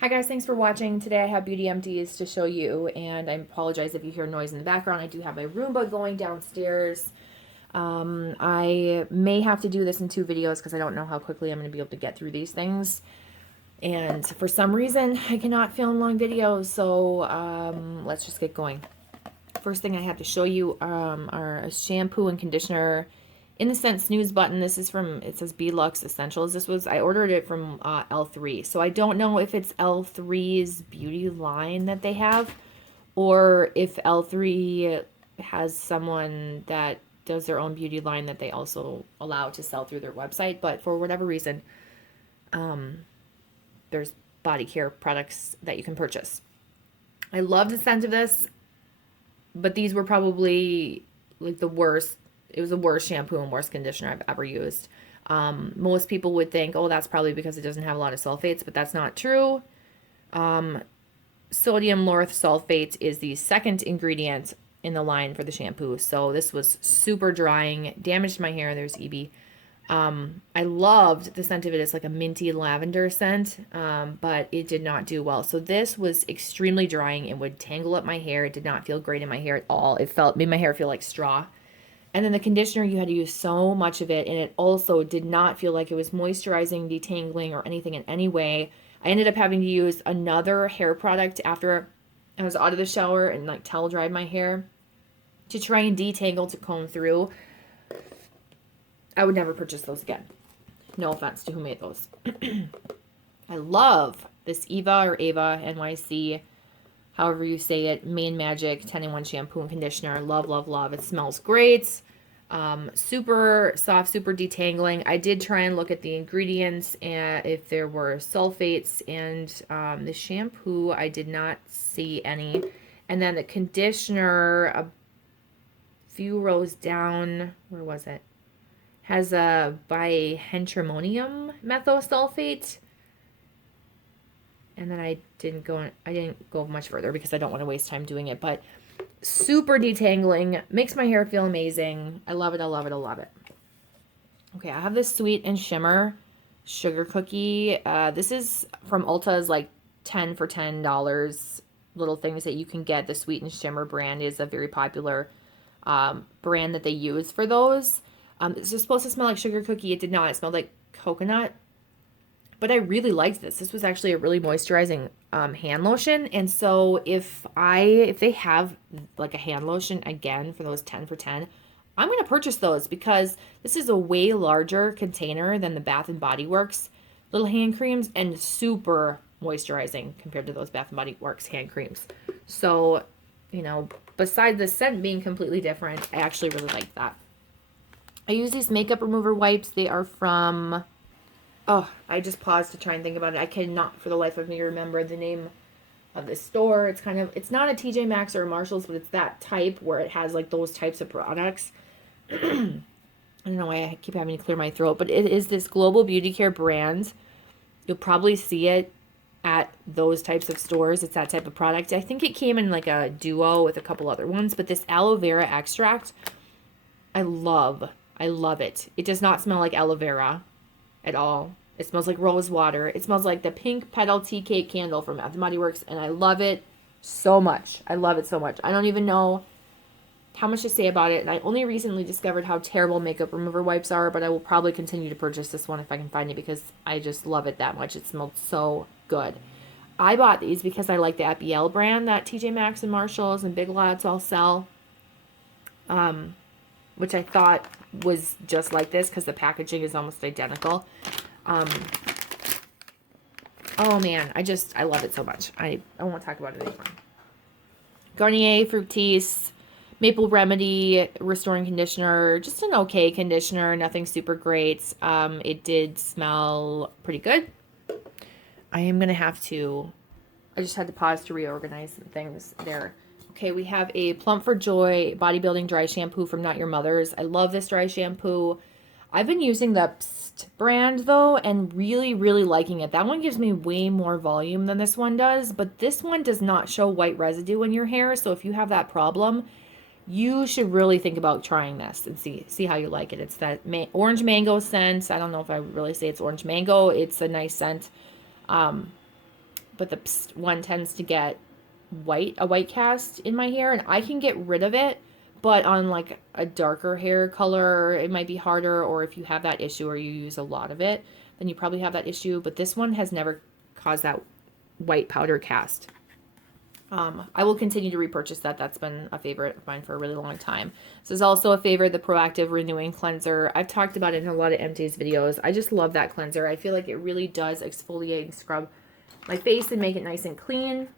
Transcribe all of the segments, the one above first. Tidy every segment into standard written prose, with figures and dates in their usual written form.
Hi guys, thanks for watching. Today I have beauty empties to show you, and I apologize if you hear noise in the background. I do have my Roomba going downstairs. I may have to do this in 2 videos because I don't know how quickly I'm going to be able to get through these things. And for some reason, I cannot film long videos, so let's just get going. First thing I have to show you are a shampoo and conditioner in the scent snooze button. This is from, it says Belux Essentials. I ordered it from L3. So I don't know if it's L3's beauty line that they have, or if L3 has someone that does their own beauty line that they also allow to sell through their website. But for whatever reason, there's body care products that you can purchase. I love the scent of this, but these were probably like the worst. It was the worst shampoo and worst conditioner I've ever used. Most people would think, oh, that's probably because it doesn't have a lot of sulfates, but that's not true. Sodium lauryl sulfate is the second ingredient in the line for the shampoo. So this was super drying, damaged my hair. There's EB. I loved the scent of it. It's like a minty lavender scent, but it did not do well. So this was extremely drying. It would tangle up my hair. It did not feel great in my hair at all. Made my hair feel like straw. And then the conditioner, you had to use so much of it, and it also did not feel like it was moisturizing, detangling, or anything in any way. I ended up having to use another hair product after I was out of the shower and like towel dried my hair to try and detangle to comb through. I would never purchase those again. No offense to who made those. I love this Eva NYC, however you say it, Main Magic 10-in-1 shampoo and conditioner. Love, love, love. It smells great. Super soft, super detangling. I did try and look at the ingredients and if there were sulfates, and the shampoo, I did not see any. And then the conditioner, a few rows down, where was it? Has a bihentramonium methosulfate. And then I didn't go much further because I don't want to waste time doing it, but super detangling, makes my hair feel amazing. I love it, I love it, I love it. Okay, I have this Sweet and Shimmer sugar cookie. This is from Ulta's, like 10 for $10 little things that you can get. The Sweet and Shimmer brand is a very popular brand that they use for those. This is supposed to smell like sugar cookie. It did not. It smelled like coconut. But I really liked this. This was actually a really moisturizing hand lotion. And so if they have like a hand lotion again for those 10 for 10, I'm going to purchase those because this is a way larger container than the Bath and Body Works little hand creams and super moisturizing compared to those Bath and Body Works hand creams. So, you know, besides the scent being completely different, I actually really like that. I use these makeup remover wipes. They are from... Oh, I just paused to try and think about it. I cannot for the life of me remember the name of the store. It's not a TJ Maxx or a Marshalls, but it's that type where it has like those types of products. I don't know why I keep having to clear my throat, but it is this global beauty care brand. You'll probably see it at those types of stores. It's that type of product. I think it came in like a duo with a couple other ones, but this aloe vera extract, I love. I love it. It does not smell like aloe vera at all. It smells like rose water. It smells like the pink petal tea cake candle from Bath & Body Works, and I love it so much. I love it so much. I don't even know how much to say about it, and I only recently discovered how terrible makeup remover wipes are, but I will probably continue to purchase this one if I can find it because I just love it that much. It smelled so good. I bought these because I like the Epiel brand that TJ Maxx and Marshalls and Big Lots all sell, which I thought was just like this because the packaging is almost identical. Oh man, I love it so much. I won't talk about it anymore. Garnier Fructis Maple Remedy Restoring Conditioner. Just an okay conditioner. Nothing super great. It did smell pretty good. I just had to pause to reorganize some things there. Okay, we have a Plump for Joy Bodybuilding Dry Shampoo from Not Your Mother's. I love this dry shampoo. I've been using the Psst brand, though, and really, really liking it. That one gives me way more volume than this one does, but this one does not show white residue in your hair, so if you have that problem, you should really think about trying this and see how you like it. It's that orange mango scent. I don't know if I would really say it's orange mango. It's a nice scent. but the one tends to get a white cast in my hair, and I can get rid of it, but on like a darker hair color, it might be harder, or if you have that issue or you use a lot of it, then you probably have that issue, but this one has never caused that white powder cast. I will continue to repurchase that. That's been a favorite of mine for a really long time. This is also a favorite, the Proactive Renewing Cleanser. I've talked about it in a lot of Empties videos. I just love that cleanser. I feel like it really does exfoliate and scrub my face and make it nice and clean.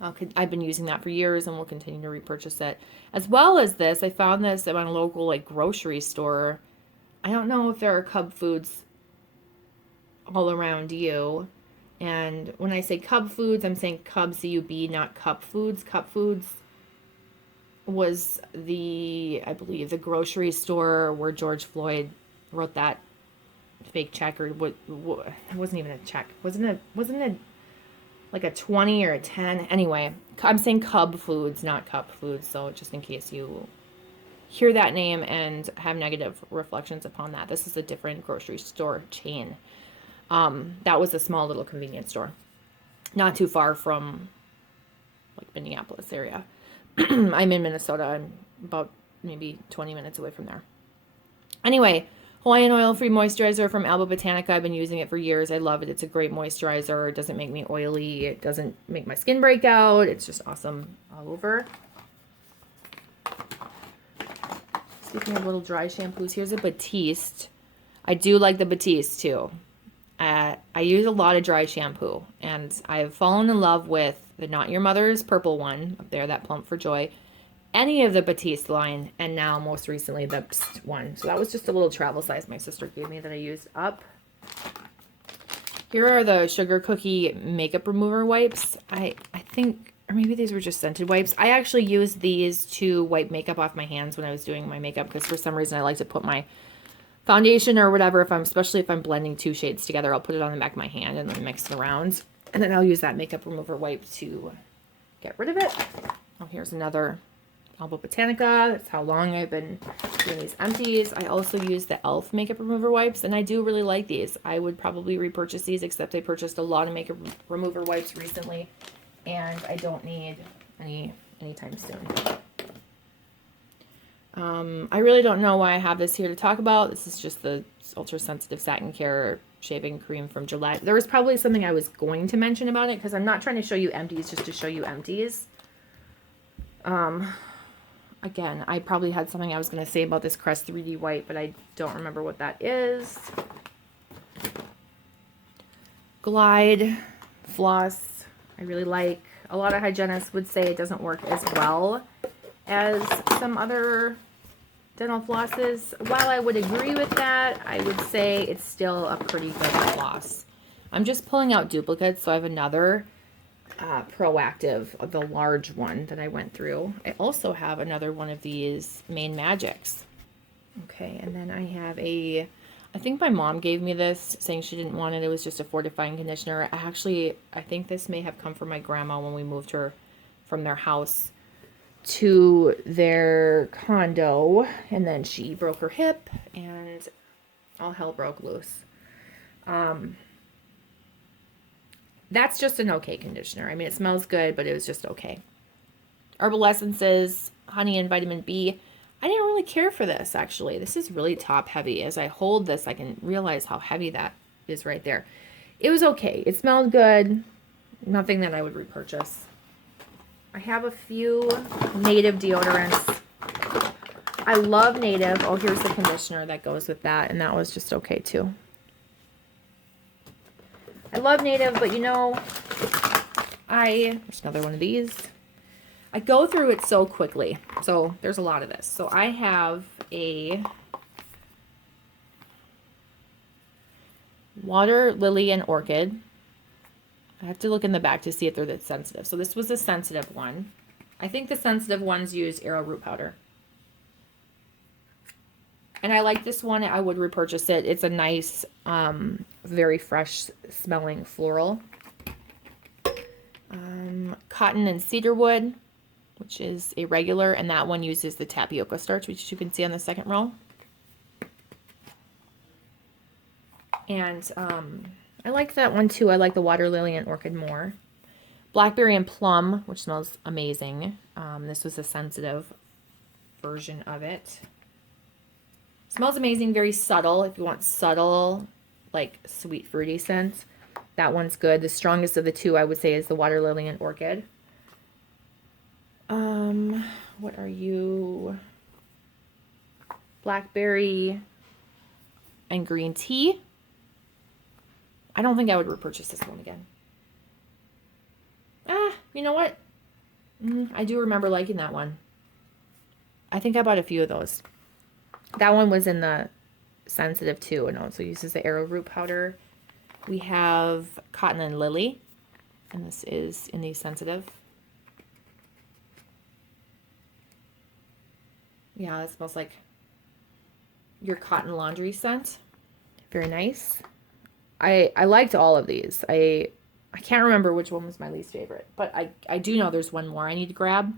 I've been using that for years and will continue to repurchase it. As well as this, I found this at my local like grocery store. I don't know if there are Cub Foods all around you. And when I say Cub Foods, I'm saying Cub, C-U-B, not Cup Foods. Cup Foods was I believe, the grocery store where George Floyd wrote that fake check, or what it wasn't even a check. Wasn't it like a 20 or a 10? Anyway, I'm saying Cub Foods, not Cup Foods. So just in case you hear that name and have negative reflections upon that, this is a different grocery store chain. That was a small little convenience store, not too far from like Minneapolis area. I'm in Minnesota. I'm about maybe 20 minutes away from there. Anyway, Hawaiian oil-free moisturizer from Alba Botanica. I've been using it for years. I love it. It's a great moisturizer. It doesn't make me oily. It doesn't make my skin break out. It's just awesome all over. Speaking of little dry shampoos, here's a Batiste. I do like the Batiste too. I use a lot of dry shampoo, and I've fallen in love with the Not Your Mother's purple one up there, that Plump for Joy, any of the Batiste line, and now most recently the Psst one. So that was just a little travel size my sister gave me that I used up. Here are the Sugar Cookie makeup remover wipes. I think, or maybe these were just scented wipes. I actually used these to wipe makeup off my hands when I was doing my makeup, because for some reason I like to put my foundation or whatever, especially if I'm blending two shades together, I'll put it on the back of my hand and then mix it around. And then I'll use that makeup remover wipe to get rid of it. Oh, here's another Alba Botanica. That's how long I've been doing these empties. I also use the e.l.f. makeup remover wipes, and I do really like these. I would probably repurchase these, except I purchased a lot of makeup remover wipes recently, and I don't need any anytime soon. I really don't know why I have this here to talk about. This is just the Ultra Sensitive Satin Care Shaving Cream from Gillette. There was probably something I was going to mention about it, because I'm not trying to show you empties just to show you empties. Again, I probably had something I was going to say about this Crest 3D White, but I don't remember what that is. Glide Floss, I really like. A lot of hygienists would say it doesn't work as well as some other dental flosses. While I would agree with that, I would say it's still a pretty good floss. I'm just pulling out duplicates, so I have another Proactive, the large one that I went through. I also have another one of these Main Magics. Okay, and then I have I think my mom gave me this, saying she didn't want it. It was just a fortifying conditioner. I think this may have come from my grandma when we moved her from their house to their condo, and then she broke her hip and all hell broke loose. That's just an okay conditioner. I mean, it smells good, but it was just okay. Herbal Essences, honey and vitamin B. I didn't really care for this, actually. This is really top heavy. As I hold this, I can realize how heavy that is right there. It was okay. It smelled good. Nothing that I would repurchase. I have a few Native deodorants. I love Native. Oh, here's the conditioner that goes with that, and that was just okay, too. I love Native, but you know, there's another one of these. I go through it so quickly. So there's a lot of this. So I have a Water Lily and Orchid. I have to look in the back to see if they're that sensitive. So this was a sensitive one. I think the sensitive ones use arrowroot powder. And I like this one. I would repurchase it. It's a nice, very fresh smelling floral. Cotton and cedarwood, which is a regular, and that one uses the tapioca starch, which you can see on the second row. And I like that one too. I like the Water Lily and Orchid more. Blackberry and Plum, which smells amazing. This was a sensitive version of it. Smells amazing, very subtle. If you want subtle, like sweet fruity scents, that one's good. The strongest of the two, I would say, is the Water Lily and Orchid. What are you? Blackberry and green tea. I don't think I would repurchase this one again. You know what? I do remember liking that one. I think I bought a few of those. That one was in the sensitive too, and also uses the arrowroot powder. We have Cotton and Lily, and this is in the sensitive. Yeah, that smells like your cotton laundry scent. Very nice. I liked all of these. I can't remember which one was my least favorite, but I do know there's one more I need to grab.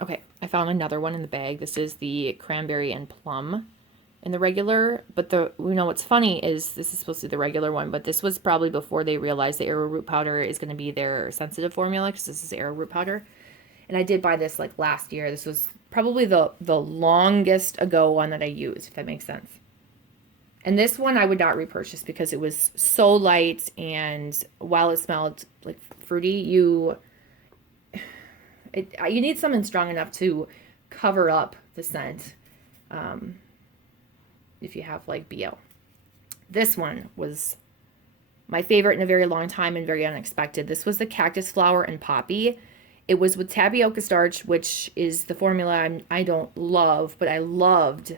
Okay, I found another one in the bag. This is the Cranberry and Plum in the regular, but what's funny is this is supposed to be the regular one, but this was probably before they realized the arrowroot powder is going to be their sensitive formula, because this is arrowroot powder. And I did buy this like last year. This was probably the longest ago one that I used, if that makes sense. And this one I would not repurchase because it was so light, and while it smelled like fruity, you need something strong enough to cover up the scent if you have like BO. This one was my favorite in a very long time and very unexpected. This was the Cactus Flower and Poppy. It was with tapioca starch, which is the formula I don't love, but I loved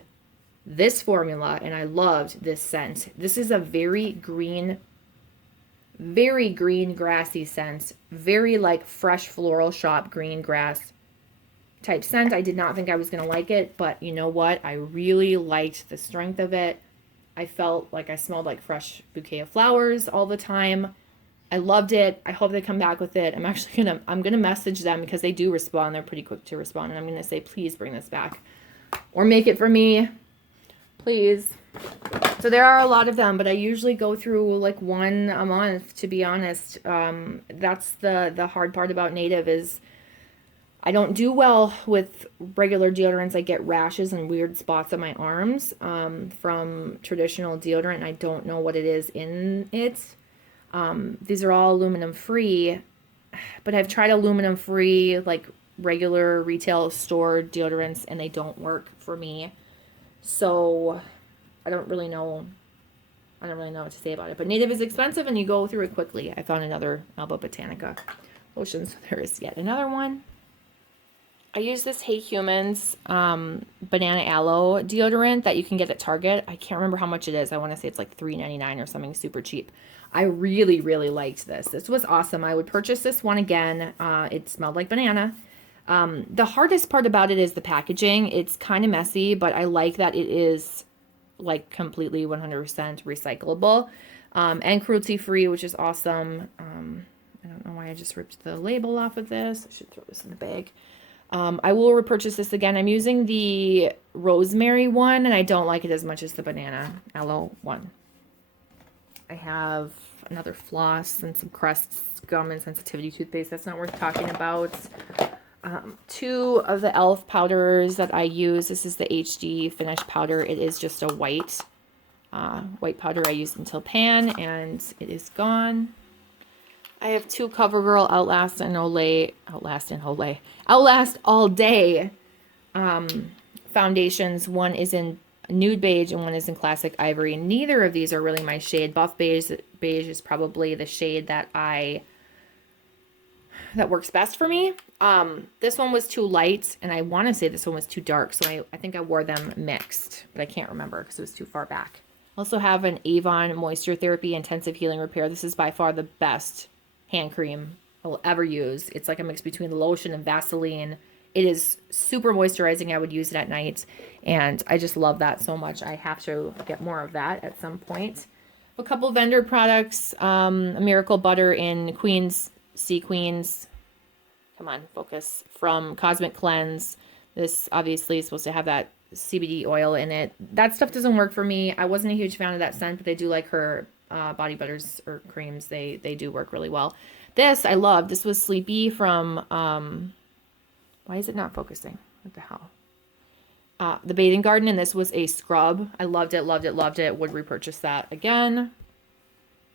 this formula and I loved this scent. This is a very green grassy scent. Very like fresh floral shop green grass type scent. I did not think I was going to like it, but you know what? I really liked the strength of it. I felt like I smelled like fresh bouquet of flowers all the time. I loved it. I hope they come back with it. I'm gonna message them because they do respond. They're pretty quick to respond, and I'm gonna say, please bring this back, or make it for me, please. So there are a lot of them, but I usually go through like one a month, to be honest. That's the hard part about Native is I don't do well with regular deodorants. I get rashes and weird spots on my arms from traditional deodorant. I don't know what it is in it. These are all aluminum free, but I've tried aluminum free, like regular retail store deodorants, and they don't work for me. So I don't really know what to say about it, but Native is expensive and you go through it quickly. I found another Alba Botanica lotion, so there is yet another one. I use this Hey Humans banana aloe deodorant that you can get at Target. I can't remember how much it is. I want to say it's like $3.99 or something super cheap. I really, really liked this. This was awesome. I would purchase this one again. It smelled like banana. The hardest part about it is the packaging. It's kind of messy, but I like that it is like completely 100% recyclable and cruelty-free, which is awesome. I don't know why I just ripped the label off of this. I should throw this in the bag. I will repurchase this again. I'm using the rosemary one, and I don't like it as much as the banana aloe one. I have another floss and some Crest gum and sensitivity toothpaste. That's not worth talking about. Two of the e.l.f. powders that I use. This is the HD Finish powder. It is just a white powder I used until pan, and it is gone. I have two CoverGirl Outlast All Day foundations. One is in nude beige and one is in classic ivory. Neither of these are really my shade. Buff beige is probably the shade that works best for me. This one was too light, and I want to say this one was too dark, so I think I wore them mixed, but I can't remember because it was too far back. I also have an Avon Moisture Therapy Intensive Healing Repair. This is by far the best hand cream I will ever use. It's like a mix between lotion and Vaseline. It is super moisturizing. I would use it at night, and I just love that so much. I have to get more of that at some point. A couple vendor products, a Miracle Butter in Queens, Sea Queens. Come on, focus. From Cosmic Cleanse. This obviously is supposed to have that CBD oil in it. That stuff doesn't work for me. I wasn't a huge fan of that scent, but I do like her body butters or creams, they do work really well. This I love. This was Sleepy from why is it not focusing? What the hell? The Bathing Garden, and this was a scrub. I loved it, loved it, loved it. Would repurchase that again.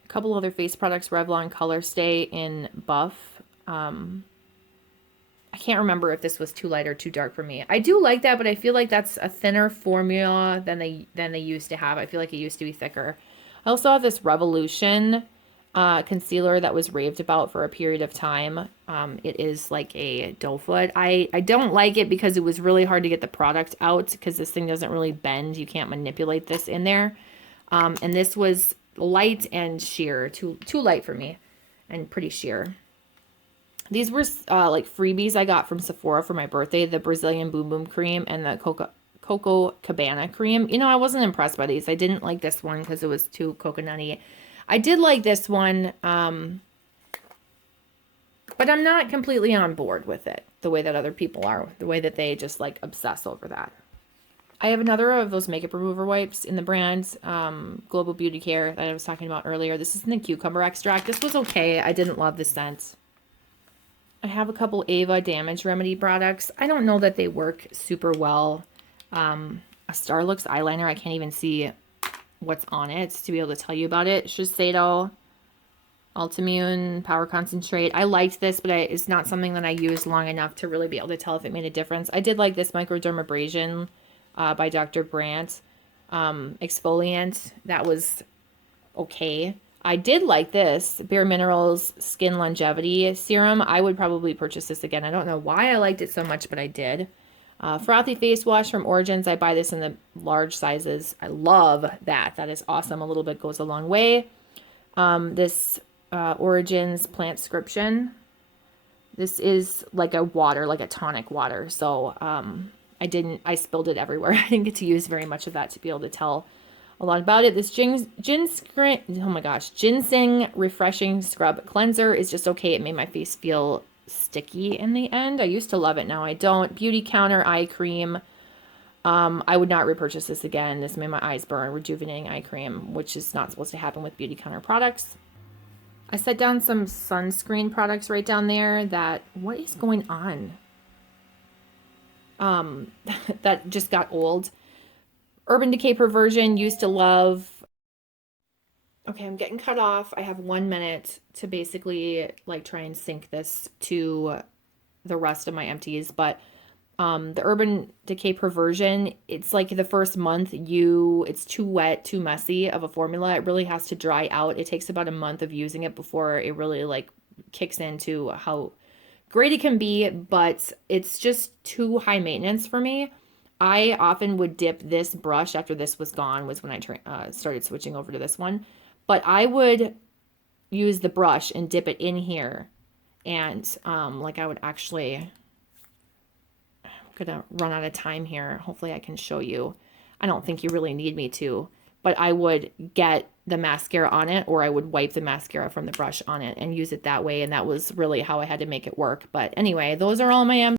A couple other face products, Revlon Color Stay in Buff. I can't remember if this was too light or too dark for me. I do like that, but I feel like that's a thinner formula than they used to have. I feel like it used to be thicker. I also have this Revolution concealer that was raved about for a period of time. It is like a doe foot. I don't like it because it was really hard to get the product out because this thing doesn't really bend. You can't manipulate this in there. And this was light and sheer, too light for me, and pretty sheer. These were like freebies I got from Sephora for my birthday, the Brazilian Boom Boom cream and the Coco Cabana cream. You know, I wasn't impressed by these. I didn't like this one because it was too coconutty. I did like this one, but I'm not completely on board with it the way that other people are, the way that they just like obsess over that. I have another of those makeup remover wipes in the brand Global Beauty Care that I was talking about earlier. This is in the cucumber extract. This was okay. I didn't love the scent. I have a couple Ava Damage Remedy products. I don't know that they work super well. A Starlux eyeliner. I can't even see what's on it to be able to tell you about it. Shiseido Ultimune Power Concentrate. I liked this, but it's not something that I used long enough to really be able to tell if it made a difference. I did like this Microdermabrasion by Dr. Brandt exfoliant. That was okay. I did like this Bare Minerals Skin Longevity Serum. I would probably purchase this again. I don't know why I liked it so much, but I did. Frothy Face Wash from Origins. I buy this in the large sizes. I love that. That is awesome. A little bit goes a long way. This Origins Plantscription. This is like a water, like a tonic water. So I spilled it everywhere. I didn't get to use very much of that to be able to tell a lot about it. This Ginseng Refreshing Scrub Cleanser is just okay. It made my face feel sticky in the end. I used to love it. Now I don't. Beauty Counter Eye Cream. I would not repurchase this again. This made my eyes burn. Rejuvenating Eye Cream, which is not supposed to happen with Beauty Counter products. I set down some sunscreen products right down there that, what is going on? That just got old. Urban Decay Perversion, used to love. Okay, I'm getting cut off. I have 1 minute to basically like try and sync this to the rest of my empties. But the Urban Decay Perversion, it's like the first month it's too wet, too messy of a formula. It really has to dry out. It takes about a month of using it before it really like kicks into how great it can be, but it's just too high maintenance for me. I often would dip this brush after this was gone, was when I started switching over to this one. But I would use the brush and dip it in here. And like I would actually, I'm going to run out of time here. Hopefully I can show you. I don't think you really need me to. But I would get the mascara on it, or I would wipe the mascara from the brush on it and use it that way. And that was really how I had to make it work. But anyway, those are all my